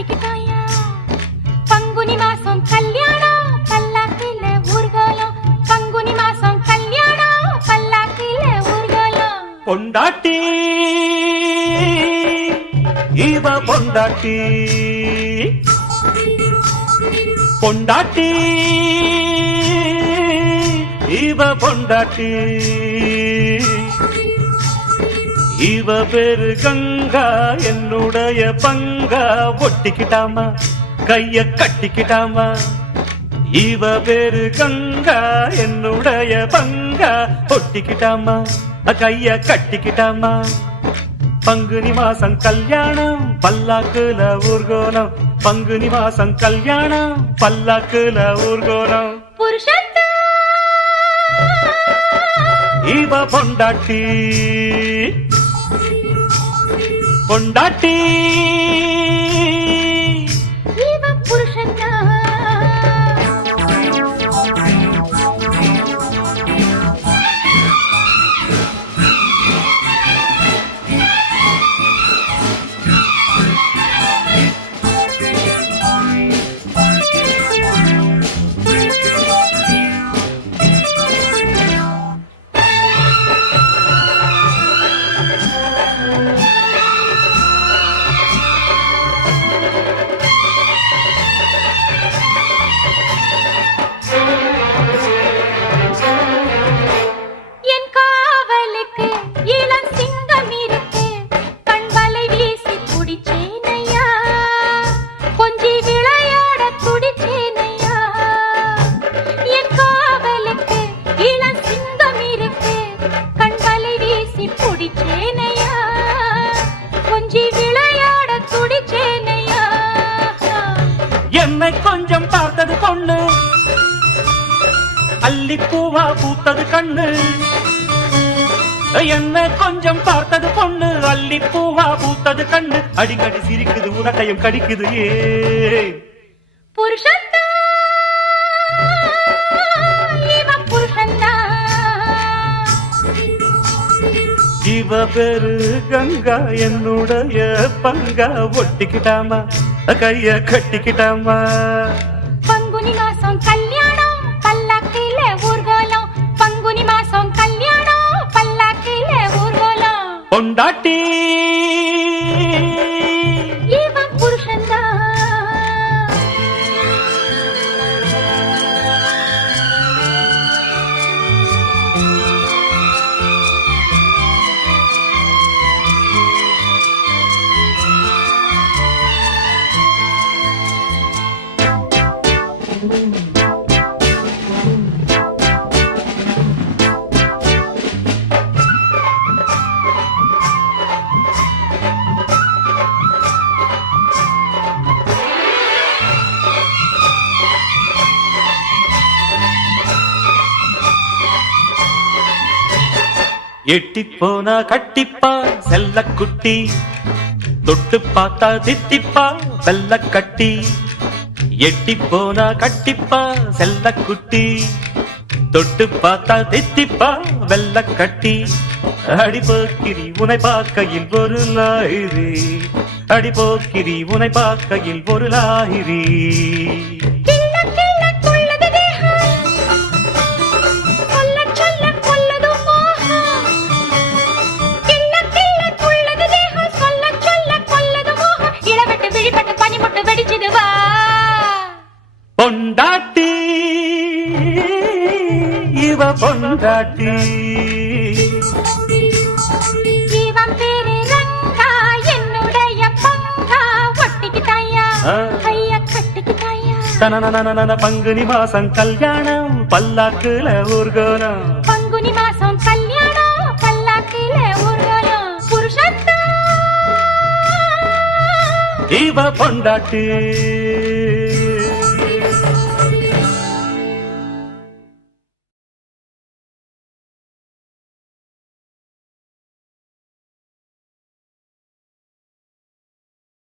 கட்டிக்கிட்டாயா பங்குனி மாசம் கல்யாணம் பல்லாக்கில ஊர்கோலம் பங்குனி மாசம் கல்யாணம் பல்லாக்கில ஊர்கோலம் பொண்டாட்டி இவ பொண்டாட்டி பொண்டாட்டி இவ பொண்டாட்டி இவ பேரு கங்கா என்னுடைய பங்கா ஒட்டிக்கிட்டாமா கைய கட்டிக்கிட்டாமா இவ பேரு கங்கா என்னுடைய பங்கா ஒட்டிக்கிட்டாமா கைய கட்டிக்கிட்டாமா பங்குனி மாசம் கல்யாணம் பல்லாக்குல ஊர்கோலம் பங்குனி மாசம் கல்யாணம் பல்லாக்குல ஊர்கோலம் புருஷத்தா இவ பொண்டாட்டி பொண்டாட்டி இவ புருஷத்தா என்னை கொஞ்சம் பார்த்தது பொண்ணு அல்லிப்பூவா பூத்தது கண்ணு என்ன கொஞ்சம் பார்த்தது பொண்ணு அல்லிப்பூவா பூத்தது கண்ணு அடிக்கடி சிரிக்குது உனக்கையும் கடிக்குது ஏ புருஷந்தா இவ புருஷந்தா இவ பேரு கங்கா என்னுடைய பங்கா ஒட்டிக்கிட்டாமா கைய கட்டிக்கிட்டாமா பங்குனி மாசம் கல்யாணம் பல்லாக்கில ஊர்கோலம் பங்குனி மாசம் கல்யாணம் பல்லாக்கில ஊர்கோலம் பொண்டாட்டி இவ புருஷந்தா எட்டி போனா கட்டிப்பா செல்ல குட்டி தொட்டு பார்த்தா தித்திப்பா வெள்ள கட்டி எட்டி போனா கட்டிப்பா செல்ல குட்டி தொட்டு பார்த்தா தித்திப்பா வெள்ள கட்டி அடிபோக்கிரி உனை பார்க்கையில் ஒரு லாயிரி அடிபோக்கிரி உனை பார்க்கையில் ஒரு லாயிரி பொண்டாட்டி இவ பொண்டாட்டி இவன் பேரு ரங்கா என்னுடைய பங்கா ஒட்டிக்கிட்டாயா கைய கட்டிக்கிட்டாயா தனனனனன பங்குனி மாசம் கல்யாணம் பல்லாக்குல ஊர்கோலம் பங்குனி மாசம் கல்யாணம் பல்லாக்கில ஊர்வலம் இவ பொண்டாட்டி